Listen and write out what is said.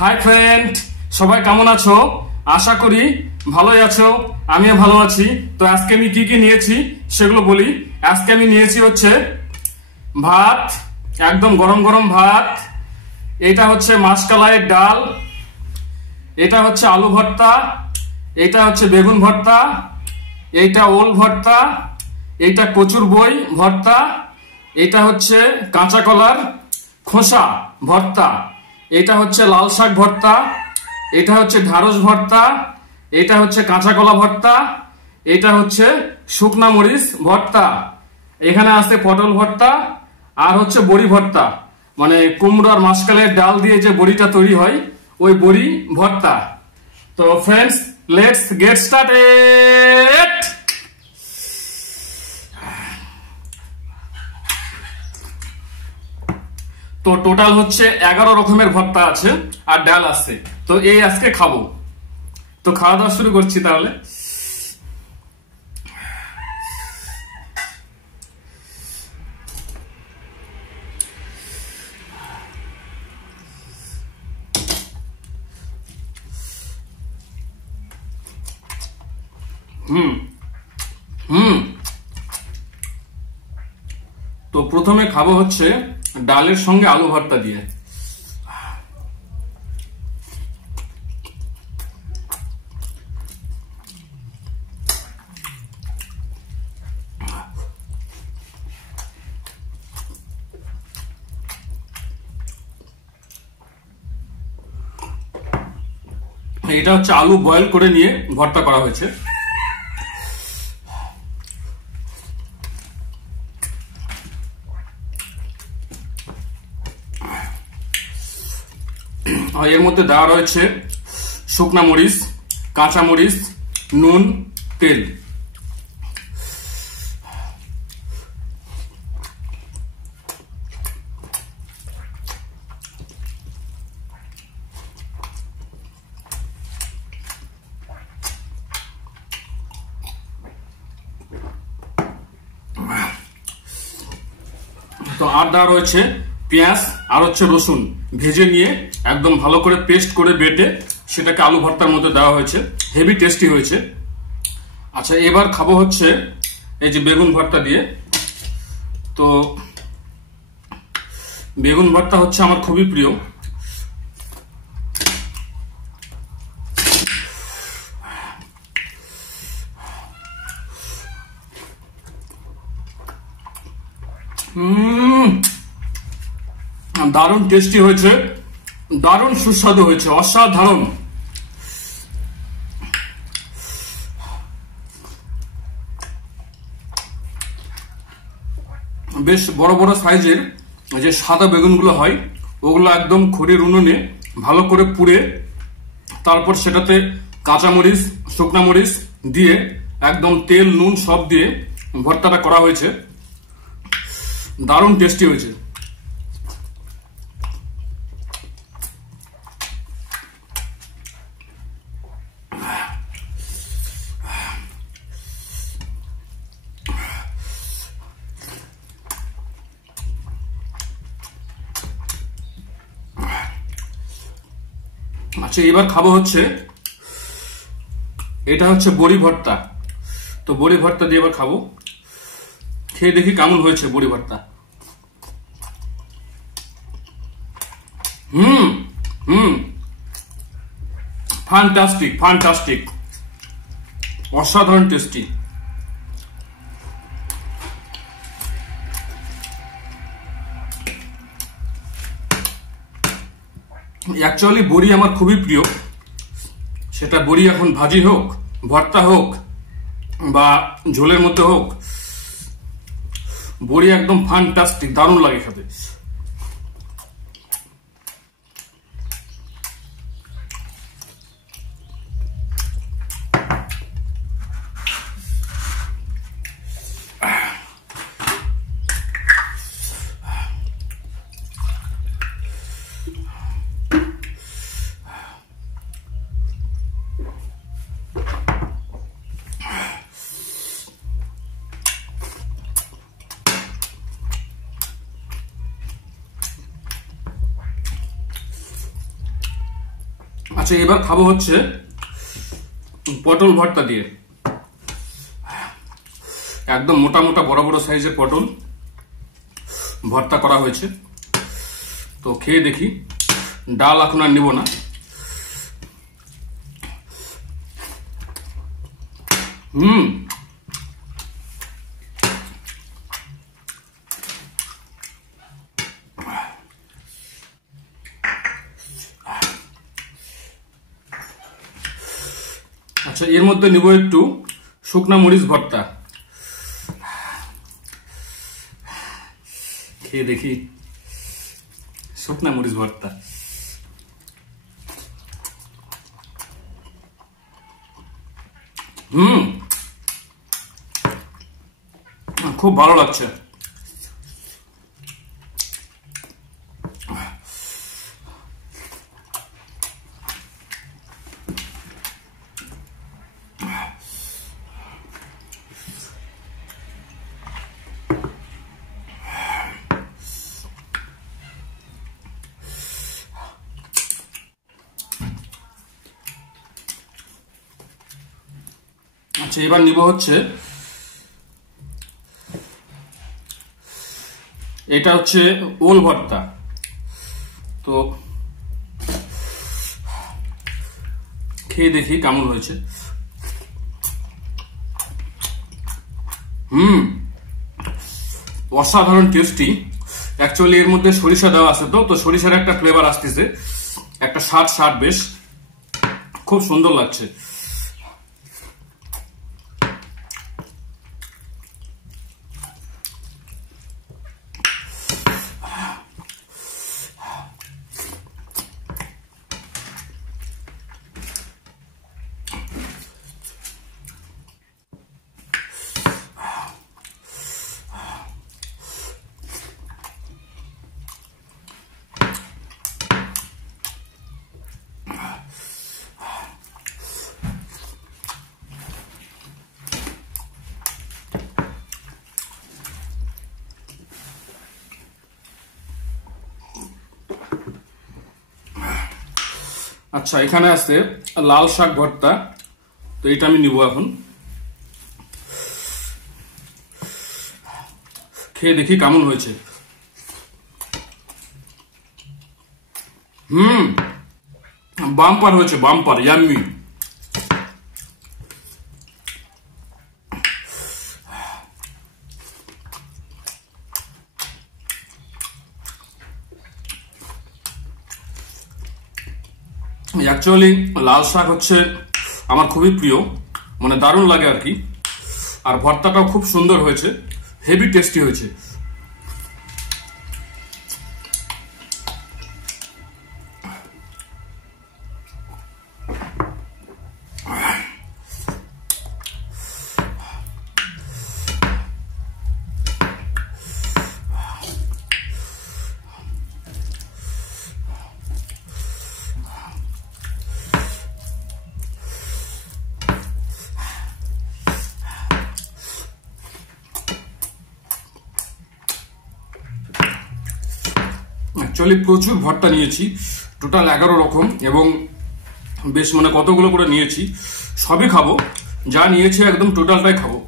Hi friend, সবাই কেমন আছো? আশা করি ভালোই আছো। আমিও ভালো আছি। তো আজকে আমি কি কি নিয়েছি সেগুলো বলি। আজকে আমি নিয়েছি হচ্ছে ভাত, একদম গরম গরম ভাত। এটা হচ্ছে মাসকলাইয়ের ডাল, এটা হচ্ছে আলু ভর্তা, এটা হচ্ছে বেগুন ভর্তা, এইটা ওল ভর্তা, এইটা কচুর বই ভর্তা, এটা হচ্ছে কাঁচা কলার খোসা ভর্তা, এটা হচ্ছে লাল শাক ভর্তা, এটা হচ্ছে ঢ্যাঁড়স ভর্তা, এটা হচ্ছে কাঁচা কলা ভর্তা, এটা হচ্ছে শুকনা মরিচ ভর্তা, এখানে আছে পটল ভর্তা, আর হচ্ছে বড়ি ভর্তা, মানে কুমড়ো আর মাসকলাইয়ের ডাল দিয়ে যে বড়িটা তৈরি হয় ওই বড়ি ভর্তা। তো ফ্রেন্ডস, লেটস গেট স্টার্টেড। তো টোটাল হচ্ছে 11 রকমের ভর্তা আছে আর ডাল আছে। তো এই আজকে খাবো। তো খাওয়া দাওয়া শুরু করছি তাহলে। তো প্রথমে খাবো হচ্ছে ডালের সঙ্গে আলু ভর্তা দিয়ে। এটা হচ্ছে আলু বয়েল করে নিয়ে ভর্তা করা হয়েছে। এর মধ্যে দেওয়া রয়েছে শুকনা মরিচ, কাঁচা মরিচ, নুন, তেল। তো আর দেওয়া রয়েছে পেঁয়াজ আর হচ্ছে রসুন ভেজে নিয়ে একদম ভালো করে পেস্ট করে বেটে সেটাকে আলু ভর্তার মধ্যে দেওয়া হয়েছে। হেভি টেস্টি হয়েছে। আচ্ছা, এবার খাবো হচ্ছে এই যে বেগুন ভর্তা দিয়ে। তো বেগুন ভর্তা হচ্ছে আমার খুবই প্রিয়। দারুণ টেস্টি হয়েছে, দারুণ সুস্বাদু হয়েছে, অসাধারণ। বেশ বড় বড় সাইজের যে সাদা বেগুনগুলো হয় ওগুলো একদম খড়ির উনুনে ভালো করে পুড়ে তারপর সেটাতে কাঁচামরিচ, শুকনা মরিচ দিয়ে একদম তেল নুন সব দিয়ে ভর্তাটা করা হয়েছে। দারুণ টেস্টি হয়েছে। আচ্ছা, এবার খাবো হচ্ছে এটা হচ্ছে বড়ি ভর্তা। তো বড়ি ভর্তা দিয়ে এবার খাবো। খেয়ে দেখি কেমন হয়েছে বড়ি ভর্তা। ফ্যান্টাস্টিক, ফ্যান্টাস্টিক, অসাধারণ টেস্টি। অ্যাকচুয়ালি বড়ি আমার খুবই প্রিয়। সেটা বড়ি এখন ভাজি হোক, ভর্তা হোক বা ঝোলের মধ্যে হোক, বড়ি একদম ফ্যান্টাস্টিক, দারুণ লাগে খেতে। আচ্ছা, এবার খাবো হচ্ছে পটল ভর্তা দিয়ে। একদম মোটা মোটা বড় বড় সাইজের পটল ভর্তা করা হয়েছে। তো খেয়ে দেখি। ডাল এখন আর নিব না। আচ্ছা, এর মধ্যে নিব একটু শুকনা মরিচ ভর্তা। খেয়ে দেখি শুকনা মরিচ ভর্তা। খুব ভালো লাগছে। আচ্ছা, এবার নিব হচ্ছে এটা হচ্ছে ওল ভর্তা। তো খেয়ে দেখি কেমন হয়েছে। অসাধারণ টেস্টি। অ্যাকচুয়ালি এর মধ্যে সরিষা দেওয়া আছে, তো সরিষার একটা ফ্লেভার আসতেছে, একটা স্বাদ বেশ খুব সুন্দর লাগছে। আচ্ছা, এখানে আছে লাল শাক ভর্তা। তো এটা আমি নিব এখন। খেয়ে দেখি কেমন হয়েছে। বাম্পার হয়েছে, বাম্পার, ইয়াম্মি। অ্যাকচুয়ালি লাল শাক হচ্ছে আমার খুবই প্রিয়, মানে দারুণ লাগে আর কি। আর ভর্তাটাও খুব সুন্দর হয়েছে, হেভি টেস্টি হয়েছে। অ্যাকচুয়ালি প্রচুর ভর্তা নিয়েছি, টোটাল 11 রকম, এবং বেশ মানে কতগুলো করে নিয়েছি। সবই খাবো, যা নিয়েছি একদম টোটালটাই খাবো।